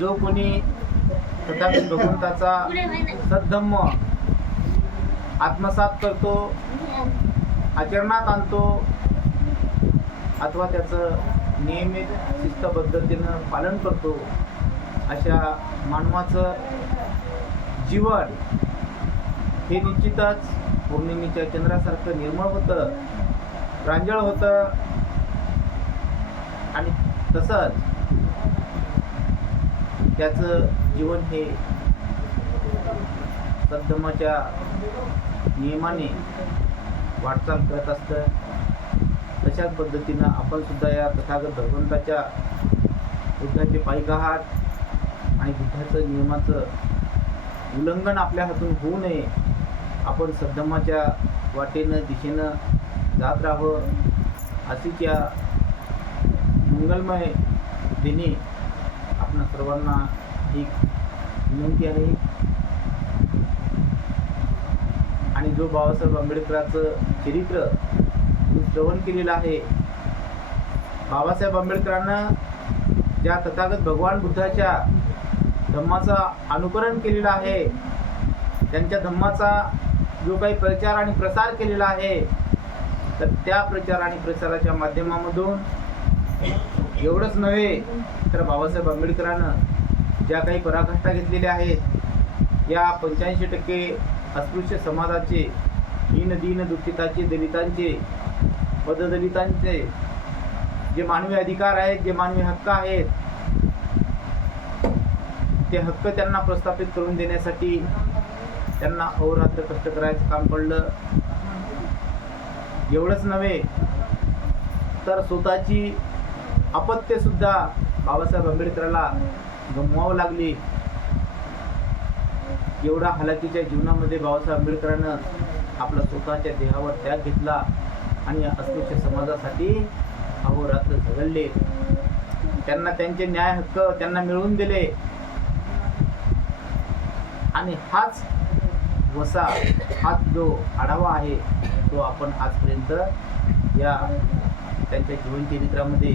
जो कोणी तथागत भगवंताचा सद्धम्म आत्मसात करतो, आचरणात आणतो, अथवा त्याचं नियमित शिस्तबद्धतेनं पालन करतो, अशा मानवाचं जीवन हे निश्चितच पौर्णिमेच्या चंद्रासारखं निर्मळ होतं, प्रांजळ होतं. आणि तसंच त्याचं जीवन हे सद्धम्माच्या नियमाने वाटचाल करत असतं. तशाच पद्धतीनं आपण सुद्धा या तथागत भगवंताच्या बुद्धाचे पायिक आहात आणि बुद्धाचं नियमाचं उल्लंघन आपल्या हातून होऊ नये. आपण सद्धम्माच्या वाटेनं दिशेनं जात राहावं, अशीच या मंगलमय दिनी आपणा सर्वांना एक विनंती आहे. आणि जो बाबासाहेब आंबेडकरांचं चरित्र मी श्रवण केलेलं आहे, बाबासाहेब आंबेडकरांना ज्या तथागत भगवान बुद्धाच्या धम्माचा अनुकरण केलेलं आहे, त्यांच्या धम्माचा जो काही प्रचार आणि प्रसार केलेला आहे, तर त्या प्रचार आणि प्रसाराच्या माध्यमामधून एवढंच नव्हे तर बाबासाहेब आंबेडकरांनं ज्या काही पराकाष्ठा घेतलेल्या आहेत, या 85% अस्पृश्य समाजाचे, हीन दीन दुःखिताचे, दलितांचे, पददलितांचे जे मानवी अधिकार आहेत, जे मानवी हक्क आहेत, ते हक्क त्यांना प्रस्थापित करून देण्यासाठी त्यांना अहोरात्र कष्ट करायचं काम पडलं. एवढंच नव्हे तर स्वतःची अपत्य सुद्धा बाबासाहेब आंबेडकरांना गमवावं लागली. एवढा हालाकीच्या जीवनामध्ये बाबासाहेब आंबेडकरांनं आपला स्वतःच्या देहावर त्याग घेतला आणि अस्पृश्य समाजासाठी अहोरात्र झगडले. त्यांना त्यांचे न्याय हक्क त्यांना मिळवून दिले. आणि हाच वसा, हाच जो आढावा आहे, तो आपण आजपर्यंत या त्यांच्या जीवनचरित्रामध्ये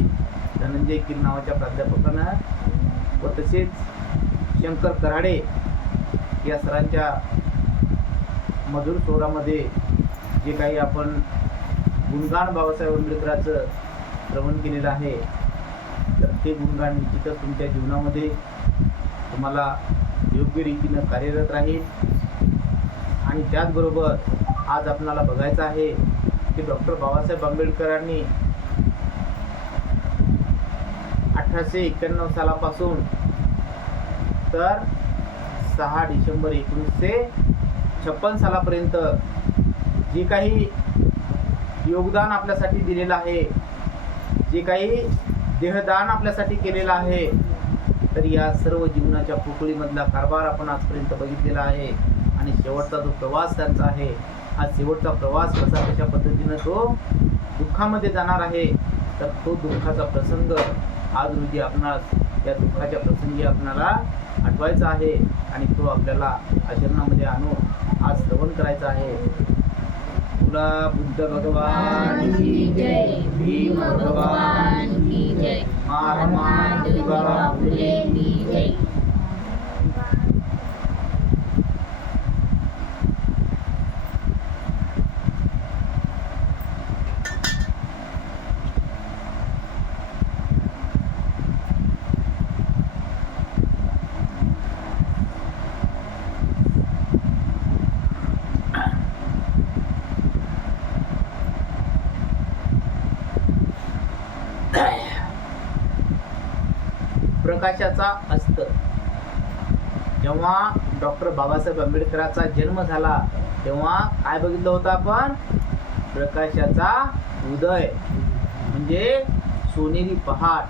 धनंजय कीर नावाच्या प्राध्यापकानं व तसेच शंकर कराडे या सरांच्या मधुर स्वरामध्ये जे काही आपण गुणगान बाबासाहेब आंबेडकरांचं श्रवण केलेलं आहे, तर ते गुणगान निश्चितच तुमच्या जीवनामध्ये तुम्हाला योग्य रीतीनं कार्यरत राहील. आणि त्याचबरोबर आज आपणाला बघायचं आहे की डॉक्टर बाबासाहेब आंबेडकरांनी 1891 सालापासून तर 6 डिसेंबर 1956 सालापर्यंत जे काही योगदान आपल्यासाठी दिलेलं आहे, जे काही देहदान आपल्यासाठी केलेलं आहे, तर या सर्व जीवनाच्या पोकळीमधला कारभार आपण आजपर्यंत बघितलेला आहे. आणि शेवटचा जो प्रवास त्यांचा आहे, हा शेवटचा प्रवास कशा पद्धतीनं तो दुःखामध्ये जाणार आहे, तर तो दुःखाचा प्रसंग आज रोजी आपणास या दुःखाच्या प्रसंगी आपणाला आठवायचा आहे आणि तो आपल्याला आचरणामध्ये आणून आज श्रवण करायचा आहे. तुला बुद्ध भगवान की जय, भीम भगवान की जय, महात्मा ज्योतिबा फुले की जय. प्रकाशाचा अस्त. जेव्हा डॉक्टर बाबासाहेब आंबेडकरांचा जन्म झाला, तेव्हा काय बघितलं होतं आपण? प्रकाशाचा उदय, म्हणजे सोनेरी पहाट.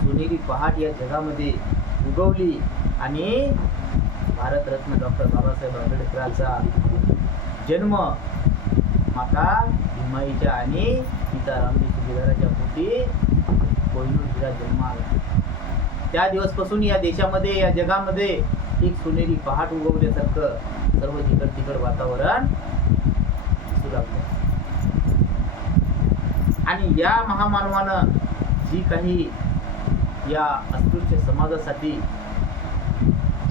सोनेरी पहाट या जगामध्ये उगवली आणि भारतरत्न डॉक्टर बाबासाहेब आंबेडकरांचा जन्म माता भीमाईच्या आणि पिता रामजी सुभेदाराच्या पोटी कोहिनूर जिल्ह्यात जन्म आला. त्या दिवसपासून या देशामध्ये, या जगामध्ये एक सोनेरी पहाट उगवल्यासारखं सर्व तिकड वातावरण दिसू लागलं. आणि या महामानवानं जी काही या अस्पृश्य समाजासाठी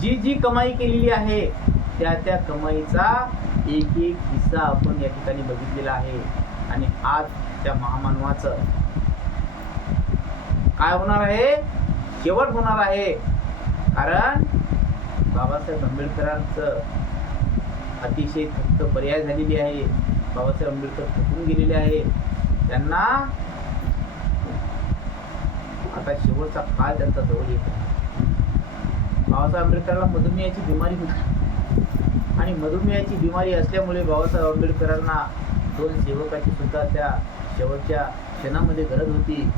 जी जी कमाई केलेली आहे त्या त्या कमाईचा एक एक हिस्सा आपण या ठिकाणी बघितलेला आहे. आणि आज त्या महामानवाचं काय होणार आहे, शेवट होणार आहे. कारण बाबासाहेब आंबेडकरांचं अतिशय फक्त पर्याय झालेली आहे. बाबासाहेब आंबेडकर थकून गेलेले आहे. त्यांना आता शेवटचा काळ त्यांचा जवळ येत आहे. बाबासाहेब आंबेडकरांना मधुमेहाची बिमारी होती आणि मधुमेहाची बिमारी असल्यामुळे बाबासाहेब आंबेडकरांना 2 सेवकाची सुद्धा त्या शेवटच्या क्षणामध्ये गरज होती.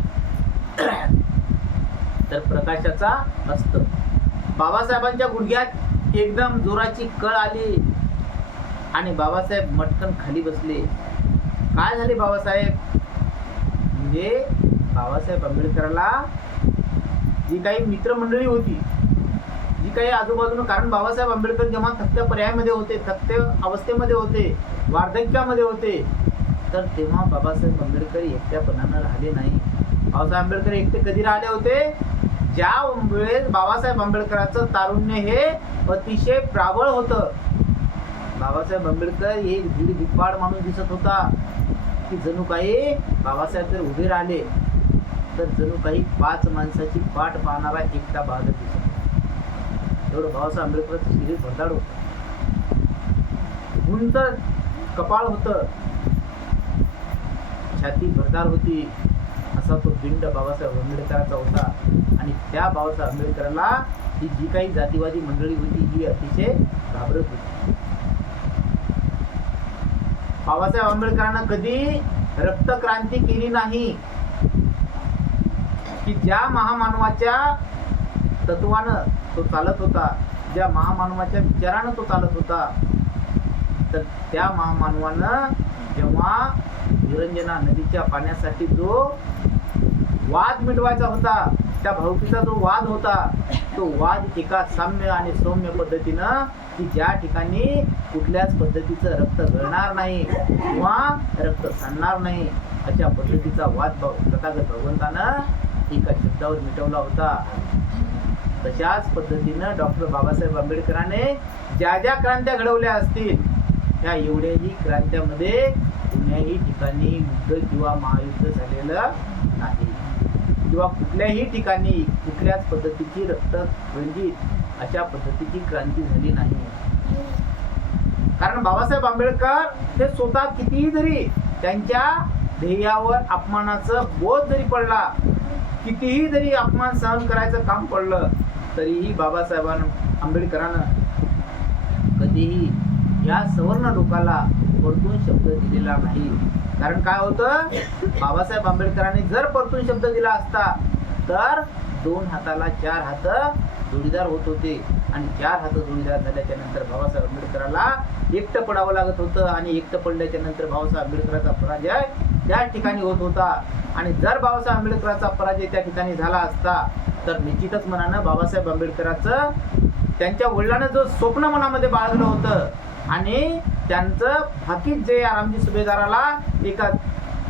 तर प्रकाशाचा हस्त बाबासाहेबांच्या गुडघ्यात एकदम जोराची कळ आली आणि बाबासाहेब मटकन खाली बसले. काय झाले बाबासाहेब, म्हणजे बाबासाहेब आंबेडकरांना जी काही मित्रमंडळी होती, जी काही आजूबाजूला, कारण बाबासाहेब आंबेडकर जेव्हा थकत्या पर्यायामध्ये होते, थकत्या अवस्थेमध्ये होते, वार्धक्यामध्ये होते, तर तेव्हा बाबासाहेब आंबेडकर एकट्यापणानं राहिले नाही. बाबासाहेब आंबेडकर एकटे कधी राहिले होते, ज्या वेळेस बाबासाहेब आंबेडकरांचं तारुण्य हे अतिशय प्राबळ होतं. बाबासाहेब आंबेडकर एक दीड दिप्पाड माणूस दिसत होता की जणू काही बाबासाहेब जर उभे राहिले तर जणू काही 5 माणसाची पाठ पाहणारा एकटा बहादर दिसत होता. एवढं बाबासाहेब आंबेडकरांचं शरीर भरदाड होतं, उंच कपाळ होतं, छाती भरदार होती. असा तो पिंड बाबासाहेब आंबेडकरांचा होता. आणि त्या बाबासाहेब आंबेडकरांना ही जी काही जातीवादी मंडळी होती ही अतिशय घाबरत होती. बाबासाहेब आंबेडकरांना कधी रक्तक्रांती केली नाही, की ज्या महामानवाच्या तत्वानं तो चालत होता, ज्या महामानवाच्या विचारानं तो चालत होता, तर त्या महामानवानं जेव्हा निरंजना नदीच्या पाण्यासाठी जो वाद मिटवायचा होता, त्या भाऊकीचा जो वाद होता, तो वाद एका साम्य आणि सौम्य पद्धतीनं, की ज्या ठिकाणी कुठल्याच पद्धतीचं रक्त गळणार नाही किंवा रक्त सांडणार नाही, अशा पद्धतीचा वाद तथागत भगवंतानं एका शब्दावर मिटवला होता. तशाच पद्धतीनं डॉक्टर बाबासाहेब आंबेडकरांनी ज्या ज्या क्रांत्या घडवल्या असतील त्या एवढ्याही क्रांत्यामध्ये कुठल्याही ठिकाणी युद्ध किंवा महायुद्ध झालेलं नाही, किंवा कुठल्याही ठिकाणी कुठल्याच पद्धतीची रक्तरंजित अशा पद्धतीची क्रांती झाली नाही. कारण बाबासाहेब आंबेडकर हे स्वतः कितीही जरी त्यांच्या ध्येयावर अपमानाचं बोध जरी पडला, कितीही जरी अपमान सहन करायचं काम पडलं, तरीही बाबासाहेब आंबेडकरांनं कधीही या सवर्ण लोकाला परतून शब्द दिलेला नाही. कारण काय होतं, बाबासाहेब आंबेडकरांनी जर परतून शब्द दिला असता तर 2 हाताला 4 हात जोडीदार होत होते, आणि 4 हात जोडीदार झाल्याच्या नंतर बाबासाहेब आंबेडकरांना एकटं पडावं लागत होतं, आणि एकटं पडल्याच्या नंतर बाबासाहेब आंबेडकरांचा पराजय त्या ठिकाणी होत होता. आणि जर बाबासाहेब आंबेडकरांचा पराजय त्या ठिकाणी झाला असता तर निश्चितच मनानं बाबासाहेब आंबेडकरांचं त्यांच्या वडिलांना जो स्वप्न मनामध्ये बाळगलं होतं, आणि त्यांचं फाकीत जे रामजी सुभेदाराला एका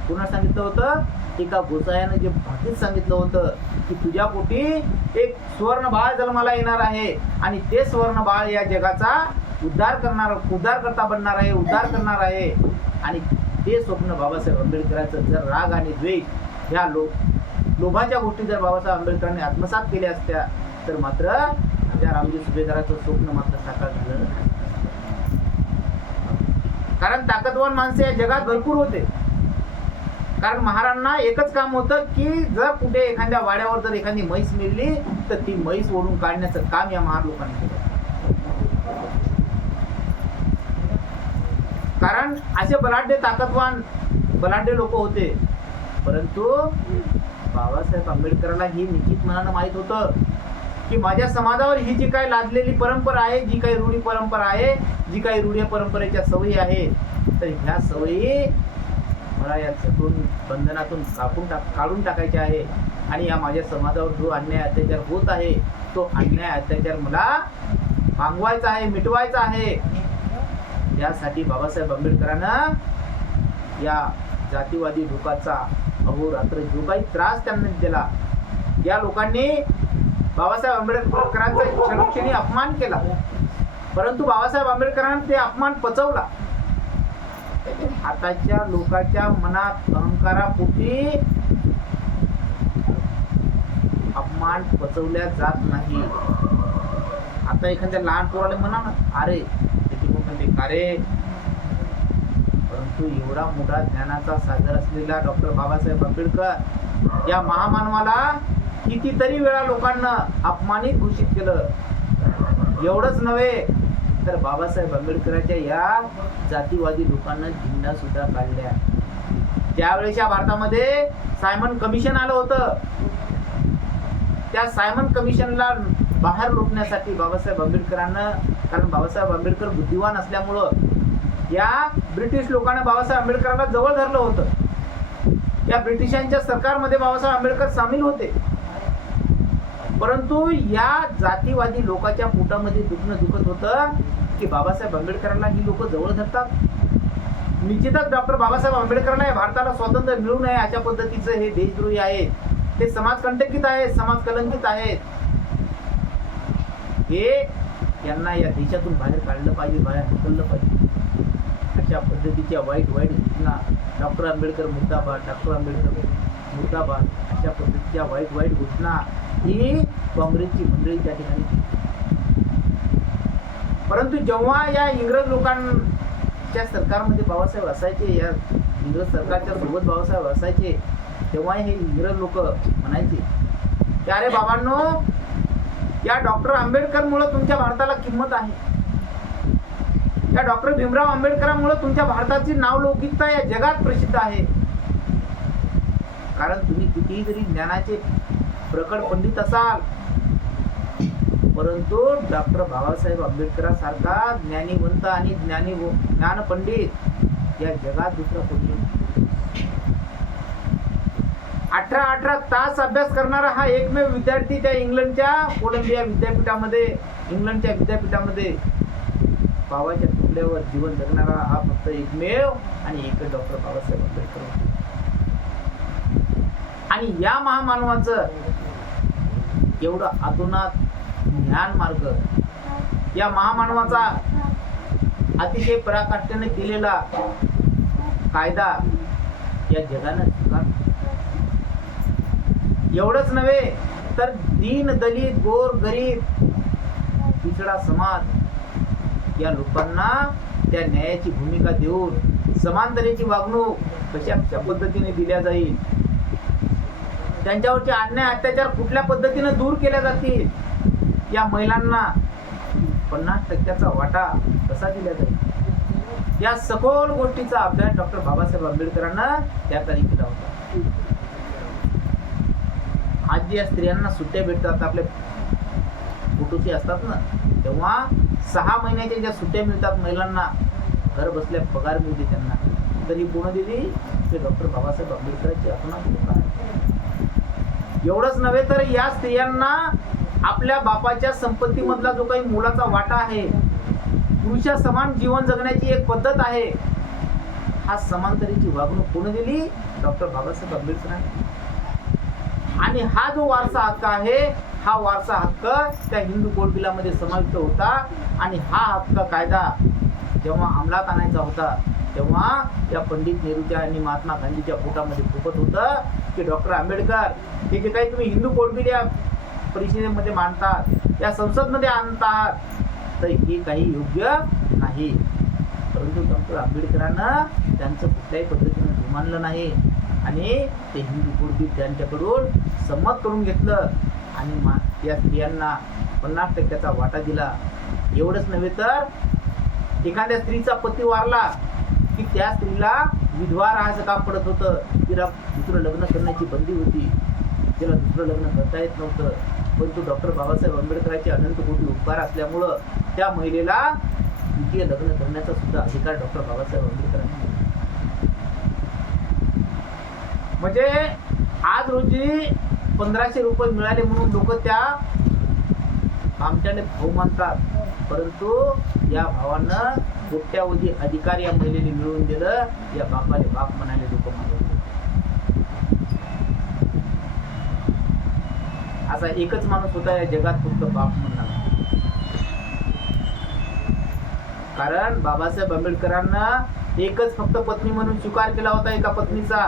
पुन्हा सांगितलं होतं, एका गोसायानं जे फाकीत सांगितलं होतं की तुझ्या पोटी एक सुवर्ण बाळ जन्माला येणार आहे, आणि ते सुवर्ण बाळ या जगाचा उद्धारकर्ता बनणार आहे, उद्धार करणार आहे. आणि ते स्वप्न बाबासाहेब आंबेडकरांचं जर राग आणि द्वेष ह्या लोभाच्या गोष्टी जर बाबासाहेब आंबेडकरांनी आत्मसात केल्या असत्या तर मात्र त्या रामजी सुभेदाराचं स्वप्न मात्र साकार झालं नाही. कारण ताकदवान माणसे या जगात भरपूर होते. कारण महाराजांना एकच काम होतं की जर कुठे एखाद्या वाड्यावर जर एखादी म्हैस मिळली तर ती म्हैस ओढून काढण्याचं काम या महार लोकांनी केलं. कारण असे बलाढ्य ताकदवान बलाढ्य लोक होते. परंतु बाबासाहेब आंबेडकरांना ही निश्चित मनानं माहित होतं की माझ्या समाजावर ही जी काही लादलेली परंपरा आहे, जी काही रूढी परंपरा आहे, जी काही रूढी परंपरेच्या सवयी आहेत, तर ह्या सवयी मला या चटून बंधनातून काढून टाकायच्या आहे. आणि या माझ्या समाजावर जो अन्याय अत्याचार होत आहे तो अन्याय अत्याचार मला मागवायचा आहे, मिटवायचा आहे. यासाठी बाबासाहेब आंबेडकरांना या जातीवादी लोकांचा अहोरात्र जो काही त्रास त्यांनी दिला, या लोकांनी बाबासाहेब आंबेडकरांचा क्षणोक्षणी अपमान केला, परंतु बाबासाहेब आंबेडकरांनी ते अपमान पचवला. आताच्या लोकांच्या मनात अहंकारापोटी अपमान पचवल्या जात नाही. आता एखाद्या लहान पोराला म्हणा ना, अरे म्हणते का रे, परंतु एवढा मोठा ज्ञानाचा सागर असलेला डॉक्टर बाबासाहेब आंबेडकर या महामानवाला कितीतरी वेळा लोकांना अपमानित घोषित केलं. एवढंच नव्हे तर बाबासाहेब आंबेडकरांच्या या जातीवादी लोकांना झिंडा सुद्धा काढल्या. त्यावेळेच्या भारतामध्ये सायमन कमिशन आलं होतं. त्या सायमन कमिशनला बाहेर रोखण्यासाठी बाबासाहेब आंबेडकरांना, कारण बाबासाहेब आंबेडकर बुद्धिवान असल्यामुळं या ब्रिटिश लोकांना बाबासाहेब आंबेडकरांना जवळ धरलं होतं. या ब्रिटिशांच्या सरकारमध्ये बाबासाहेब आंबेडकर सामील होते, परंतु या जातीवादी लोकांच्या पोटामध्ये दुखणं दुखत होतं की बाबासाहेब आंबेडकरांना ही लोक जवळ धरतात. निश्चितच डॉक्टर बाबासाहेब आंबेडकरांना या भारताला स्वातंत्र्य मिळू नये अशा पद्धतीचं हे देशद्रोही आहेत, ते समाजकंटकित आहेत, समाज कलंकित आहेत. हे यांना या देशातून बाहेर काढलं पाहिजे, बाहेर ढकललं पाहिजे. अशा पद्धतीच्या वाईट वाईट घटना, डॉक्टर आंबेडकर मुर्दाबाद, डॉक्टर आंबेडकर मुर्दाबाद, अशा पद्धतीच्या वाईट वाईट घोषणा ही काँग्रेसची मंडळी त्या ठिकाणी. परंतु जेव्हा या इंग्रज लोकांच्या सरकारमध्ये बाबासाहेब असायचे, या इंग्रज सरकारच्या सोबत बाबासाहेब असायचे, तेव्हा हे इंग्रज लोक म्हणायचे की अरे बाबांनो, या डॉक्टर आंबेडकरमुळे तुमच्या भारताला किंमत आहे, या डॉक्टर भीमराव आंबेडकरांमुळे तुमच्या भारताची नावलौकिकता या जगात प्रसिद्ध आहे. कारण तुम्ही कितीही जरी ज्ञानाचे प्रकट पंडित असाल, परंतु डॉक्टर बाबासाहेब आंबेडकरांसारखा ज्ञानीवंत आणि ज्ञान पंडित या जगात दुसरा कोणी. 18 तास अभ्यास करणारा हा एकमेव विद्यार्थी त्या इंग्लंडच्या कोलंबिया विद्यापीठामध्ये, इंग्लंडच्या विद्यापीठामध्ये पावाच्या तुकड्यावर जीवन जगणारा हा फक्त एकमेव आणि एकच डॉक्टर बाबासाहेब आंबेडकर होते. आणि या महामानवाचं एवढं अतोनात ज्ञान मार्ग, या महामानवाचा अतिशय पराकाष्ठेने केलेला कायदा या जगानं स्वीकारला. एवढंच नव्हे तर दीन दलित गोर गरीब पिछडा समाज या लोकांना त्या न्यायाची भूमिका देऊन समांतरेची वागणूक कशा पद्धतीने दिल्या जाईल, त्यांच्यावरचे अन्याय अत्याचार कुठल्या पद्धतीने दूर केल्या जातील, या महिलांना 50% वाटा कसा दिला जाईल, या सखोल गोष्टीचा अभ्यास डॉक्टर बाबासाहेब आंबेडकरांना त्या काळी केला होता. आज ज्या स्त्रियांना सुट्ट्या भेटतात, आपल्या कुटुंबी असतात ना, तेव्हा 6 महिन्याच्या ज्या सुट्ट्या मिळतात महिलांना, घर बसल्या पगार मिळते त्यांना, तर ही कोण दिली? ते डॉक्टर बाबासाहेब आंबेडकरांची अतोनात लोक आहेत. एवढंच नव्हे तर या स्त्रियांना आपल्या बापाच्या संपत्तीमधला जो काही मुलाचा वाटा आहे, पुरुषा समान जीवन जगण्याची एक पद्धत आहे, हा समांतरीची वागणूक कोण दिली? डॉक्टर बाबासाहेब आंबेडकरांनी. आणि हा जो वारसा हक्क आहे, हा वारसा हक्क त्या हिंदू कोड बिलामध्ये समाविष्ट होता. आणि हा हक्क कायदा जेव्हा अंमलात आणायचा होता, तेव्हा या पंडित नेहरूच्या आणि महात्मा गांधीच्या पोटामध्ये फुकत होतं की डॉक्टर आंबेडकर, हे जे काही तुम्ही हिंदू कोड बिल या परिषदेमध्ये मांडतात, या संसदमध्ये आणतात, तर हे काही योग्य नाही. परंतु डॉक्टर आंबेडकरांना त्यांचं कुठल्याही पद्धतीने जुमानलं नाही आणि ते हिंदू कोड बिल त्यांच्याकडून संमत करून घेतलं आणि या स्त्रियांना 50% वाटा दिला. एवढंच नव्हे तर एखाद्या स्त्रीचा पती वारला की त्या स्त्रीला विधवा राहायचं काम पडत होतं, तिला दुसरं लग्न करण्याची बंदी होती, तिला दुसरं लग्न करता येत नव्हतं. परंतु डॉक्टर बाबासाहेब आंबेडकरांचे अनंत कोटी उपकार असल्यामुळं त्या महिलेला द्वितीय लग्न करण्याचा सुद्धा अधिकार डॉक्टर बाबासाहेब आंबेडकरांनी. म्हणजे आज रोजी 1500 रुपये मिळाले म्हणून लोक त्या आमच्याने भाऊ मानतात, परंतु या भावानं कोट्यावधी अधिकार या महिलेने मिळवून दिलं, या बापाने बाप म्हणाले लोक मानतात. असा एकच माणूस होता या जगात फक्त बाप म्हणणार. कारण बाबासाहेब आंबेडकरांना एकच फक्त पत्नी म्हणून स्वीकार केला होता, एका पत्नीचा.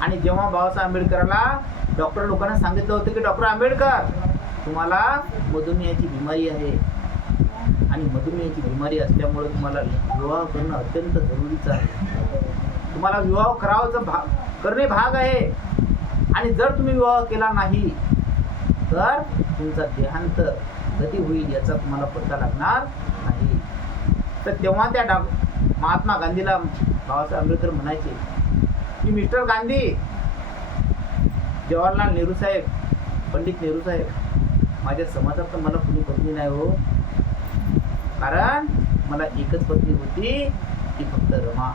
आणि जेव्हा बाबासाहेब आंबेडकरांना डॉक्टर लोकांना सांगितलं होतं की डॉक्टर आंबेडकर, तुम्हाला मधुमेहाची बिमारी आहे आणि मधुमेहाची बिमारी असल्यामुळे तुम्हाला विवाह करणं अत्यंत जरुरीचं आहे, तुम्हाला विवाह करणे भाग आहे. आणि जर तुम्ही विवाह केला नाही तर तुमचा देहांत कधी होईल याचा तुम्हाला पत्ता लागणार नाही. तर तेव्हा त्या महात्मा गांधीला बाबासाहेब आंबेडकर म्हणायचे की मिस्टर गांधी, जवाहरलाल नेहरू साहेब, पंडित नेहरू साहेब, माझ्या समाजात तर मला कुणी पत्नी नाही हो, कारण मला एकच पत्नी होती, ती फक्त रमा.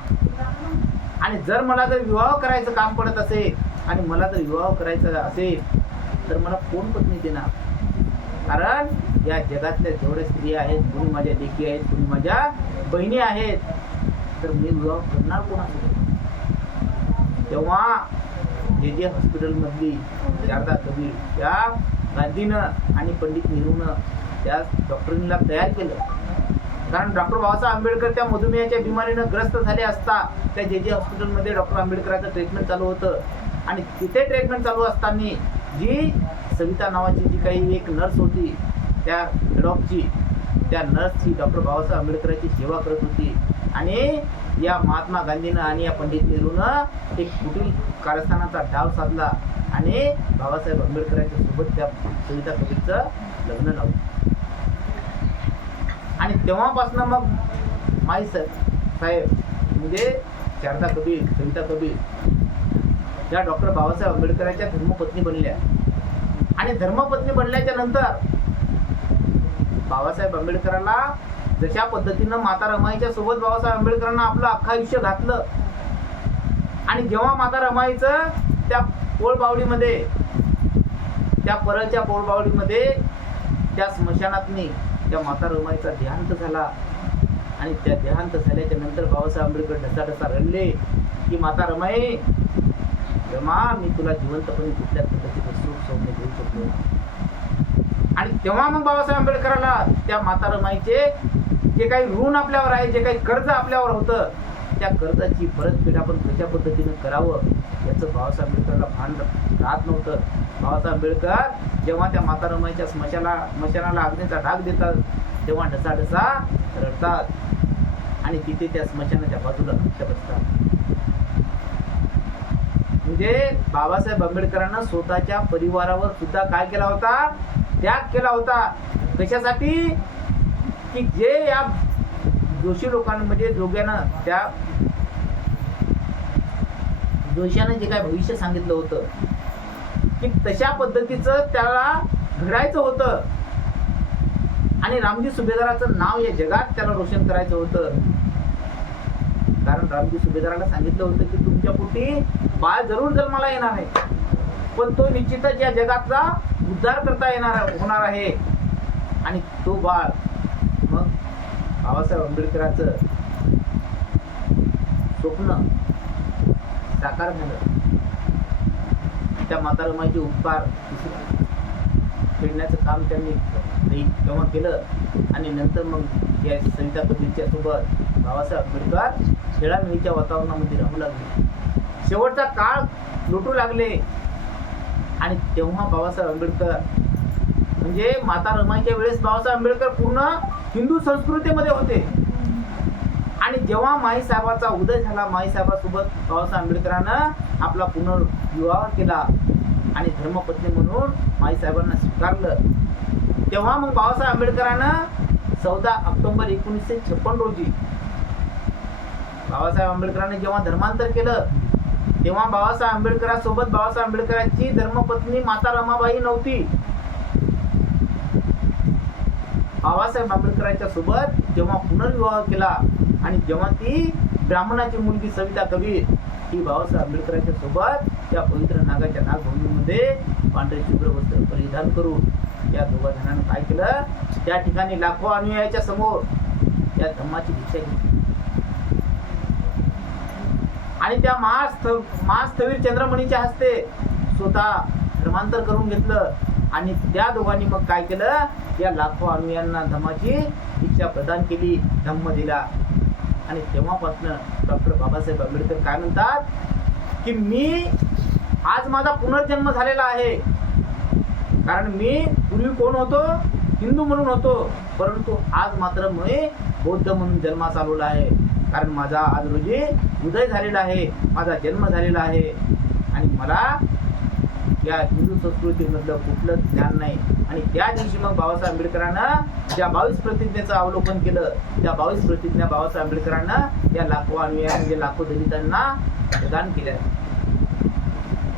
आणि जर मला जर विवाह करायचं काम पडत असेल आणि मला जर विवाह करायचा असेल तर मला कोण पत्नी देणार? कारण या जगातल्या जेवढ्या स्त्रिया आहेत, कुणी माझ्या लेकी आहेत, कुणी माझ्या बहिणी आहेत, तर मी विवाह करणार कोणासोबत? तेव्हा जे हॉस्पिटलमधली शारदा कबीर या गांधीनं आणि पंडित नेहरूनं त्या डॉक्टरींना तयार केलं. कारण डॉक्टर बाबासाहेब आंबेडकर त्या मधुमेहाच्या बिमारीनं ग्रस्त झाले असता त्या जे हॉस्पिटलमध्ये डॉक्टर आंबेडकरांचं ट्रीटमेंट चालू होतं. आणि तिथे ट्रीटमेंट चालू असताना जी सविता नावाची जी काही एक नर्स होती, त्या हेडॉकची, त्या नर्सची डॉक्टर बाबासाहेब आंबेडकरांची सेवा करत होती. आणि या महात्मा गांधीनं आणि या पंडित नेहरूनं एक कुटील कारस्थानाचा डाव साधला आणि बाबासाहेब आंबेडकरांच्या सोबत त्या सविता कबीरचं लग्न लावलं. आणि तेव्हापासून मग माई साहेब म्हणजे शारदा कबीर, सविता कबीर या डॉक्टर बाबासाहेब आंबेडकरांच्या धर्मपत्नी बनल्या. आणि धर्मपत्नी बनल्याच्या नंतर बाबासाहेब आंबेडकरांना जशा पद्धतीनं माता रमाईच्या सोबत बाबासाहेब आंबेडकरांना आपलं अख्खं आयुष्य घातलं. आणि जेव्हा माता रमाईचं त्या पोळबावडीमध्ये, त्या परळच्या पोळबावडीमध्ये त्या स्मशानातनी त्या माता रमाईचा देहांत झाला. आणि त्या देहांत झाल्याच्या नंतर बाबासाहेब आंबेडकर ढसाढसा रडले की माता रमाई, रमा, मी तुला जिवंतपणे कुठल्याच पद्धतीचं सुख सौम्य देऊ शकतो. आणि तेव्हा मग बाबासाहेब आंबेडकरांना त्या माता रमाईचे जे काही ऋण आपल्यावर आहे, जे काही कर्ज आपल्यावर होतं, त्या कर्जाची परतफेड आपण कशा पद्धतीनं करावं याचं बाबासाहेब आंबेडकरला भान राहत नव्हतं. बाबासाहेब आंबेडकर जेव्हा त्या माता रमाईच्या स्मशानाला अग्नीचा डाग देतात तेव्हा ढसाढसा रडतात आणि तिथे त्या स्मशानाच्या बाजूला हत्या बसतात. म्हणजे बाबासाहेब आंबेडकरांना स्वतःच्या परिवारावर सुद्धा काय केला होता? त्याग केला होता. कशासाठी? की जे या दोषी लोकांमध्ये जोग्यानं, त्या दोषानं जे काय भविष्य सांगितलं होतं की तशा पद्धतीचं त्याला घडायचं होतं. आणि रामजी सुभेदाराचं नाव या जगात त्याला रोशन करायचं होतं. कारण रामजी सुभेदाराला सांगितलं होतं की तुमच्या पोटी बाळ जरूर जन्माला येणार आहे, पण तो निश्चितच या जगाचा उद्धार करता होणार आहे. आणि तो बाळ मग बाबासाहेब आंबेडकरांचं स्वप्न साकार झालं. त्या माता रमाईचे उपकार फेडण्याचं काम त्यांनी तेव्हा केलं. आणि नंतर मग या सविता कबीरच्या सोबत बाबासाहेब आंबेडकर खेळामेळीच्या वातावरणामध्ये राहू लागले. शेवटचा काळ लुटू लागले. आणि तेव्हा बाबासाहेब आंबेडकर म्हणजे माता रमाईच्या वेळेस बाबासाहेब आंबेडकर पूर्ण हिंदू संस्कृतीमध्ये होते. आणि जेव्हा माईसाहेबाचा उदय झाला, माईसाहेबासोबत बाबासाहेब आंबेडकरांनं आपला पुनर्विवाह केला आणि धर्मपत्नी म्हणून माईसाहेबांना स्वीकारलं. तेव्हा मग बाबासाहेब आंबेडकरांनं 14 ऑक्टोबर 1956 रोजी बाबासाहेब आंबेडकरांनी जेव्हा धर्मांतर केलं तेव्हा बाबासाहेब आंबेडकरांसोबत बाबासाहेब आंबेडकरांची धर्मपत्नी माता रमाबाई नव्हती. बाबासाहेब आंबेडकरांच्या सोबत जेव्हा पुनर्विवाह केला आणि जेव्हा ती ब्राह्मणाची मुलगी सविता कबीर ही बाबासाहेब आंबेडकरांच्या सोबत त्या पवित्र नागाच्या नागभूमीमध्ये पांढरे शुभ्र वस्त्र परिधान करून या दोघा जणांना काय केलं? त्या ठिकाणी लाखो अनुयायाच्या समोर या धम्माची दीक्षा घेतली. आणि त्या महास्थवीर चंद्रमणीच्या हस्ते स्वतः धर्मांतर करून घेतलं. आणि त्या दोघांनी मग काय केलं, या लाखो अनुयायांना धम्माची दीक्षा प्रदान केली, धम्म दिला. आणि तेव्हापासून डॉक्टर बाबासाहेब आंबेडकर काय म्हणतात की मी आज माझा पुनर्जन्म झालेला आहे. कारण मी पूर्वी कोण होतो, हिंदू म्हणून होतो, परंतु आज मात्र मी बौद्ध म्हणून जन्मास आलेला आहे. कारण माझा आज रोजी उदय झालेला आहे, माझा जन्म झालेला आहे आणि मला या हिंदू संस्कृतीमधलं कुठलं ज्ञान नाही. आणि त्या दिवशी मग बाबासाहेब आंबेडकरांना ज्या 22 प्रतिज्ञेचं अवलोकन केलं, त्या 22 प्रतिज्ञा बाबासाहेब आंबेडकरांना या लाखो अनुयायी म्हणजे लाखो दलितांना प्रदान केल्या.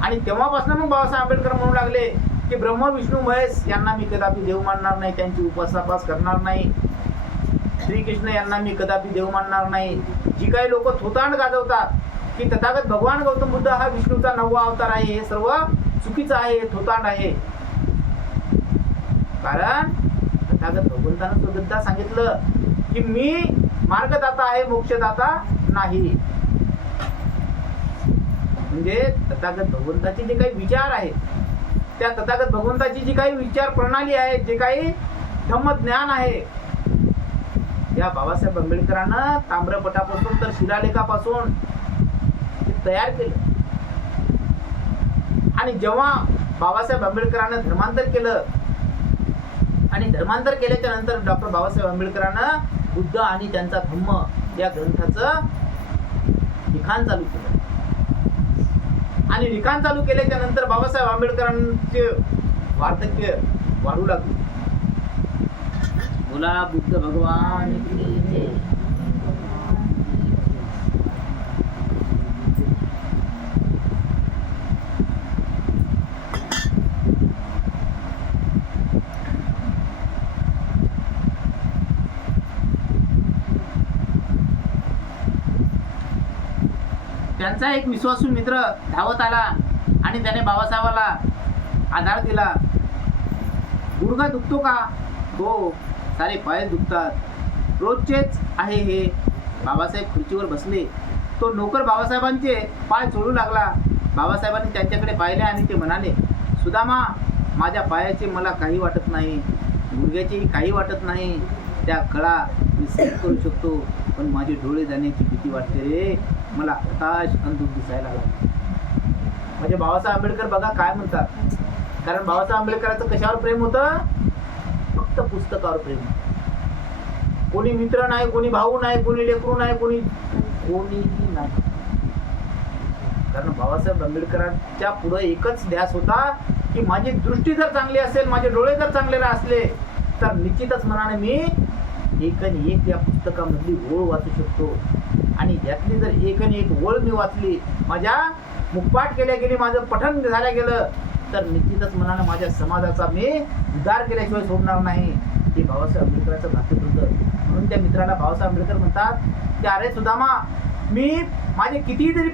आणि तेव्हापासून मग बाबासाहेब आंबेडकर म्हणू लागले की ब्रह्म विष्णू महेश यांना मी कदापि देव मानणार नाही, त्यांची उपासनापास करणार नाही. श्रीकृष्ण यांना मी कदापि देव मानणार नाही. जी काही लोक थोतांड गाजवतात की तथागत भगवान गौतम बुद्ध हा विष्णूचा 9वा अवतार आहे, हे सर्व चुकीचं आहे, हे थोतांड आहे. कारण तथागत भगवंतानं सुद्धा सांगितलं की मी मार्गदाता आहे, मोक्षदाता नाही. म्हणजे तथागत भगवंताचे जे काही विचार आहेत, त्या तथागत भगवंताची जी काही विचार प्रणाली आहे, जे काही धम्मज्ञान आहे, या बाबासाहेब आंबेडकरांना ताम्रपटापासून तर शिलालेखापासून तयार केलं. आणि जेव्हा बाबासाहेब आंबेडकरांना धर्मांतर केलं आणि धर्मांतर केल्याच्या नंतर डॉक्टर बाबासाहेब आंबेडकरांना बुद्ध आणि त्यांचा धम्म या ग्रंथाचं लिखाण चालू केलं. आणि लिखाण चालू केल्याच्या नंतर बाबासाहेब आंबेडकरांचे वार्धक्य वाढू लागले. बोला बुद्ध भगवान की जय. त्यांचा एक विश्वासू मित्र धावत आला आणि त्याने बाबासाहेबाला आधार दिला. गुडघा दुखतो का? हो, सारे पाय दुखतात, रोजचेच आहे हे. बाबासाहेब खुर्चीवर बसले. तो नोकर बाबासाहेबांचे पाय चोळू लागला. बाबासाहेबांनी त्यांच्याकडे पाहिले आणि ते म्हणाले, सुदामा, माझ्या पायाचे मला काही वाटत नाही, गुडघ्याचेही काही वाटत नाही. त्या कळा मी सहन करू शकतो, पण माझे डोळे जाण्याची भीती वाटते रे. मला आकाश अंधुक दिसायला लागला. म्हणजे बाबासाहेब आंबेडकर बघा काय म्हणतात. कारण बाबासाहेब आंबेडकरांचं कशावर प्रेम होतं? फक्त पुस्तकावर प्रेम. कोणी मित्र नाही, कोणी भाऊ नाही, कोणी लेकरू नाही, कोणीही नाही. कारण बाबासाहेब आंबेडकरांच्या पुढे एकच ध्यास होता की माझी दृष्टी जर चांगली असेल, माझे डोळे जर चांगले असले, तर निश्चितच मनाने मी एक आणि एक या पुस्तकामधली ओळ वाचू शकतो. आणि यातली जर एक आणि एक ओळ मी वाचली, माझ्या मुखपाठ केल्या गेली, माझं पठण झालं गेलं, तर निश्चितच मनानं माझ्या समाजाचा मी उद्धार केल्याशिवाय सोडणार नाही. हे बाबासाहेब आंबेडकरांचं भाग्य होतं. म्हणून त्या मित्राला बाबासाहेब आंबेडकर म्हणतात की अरे सुदामा, मी माझे कितीही जरी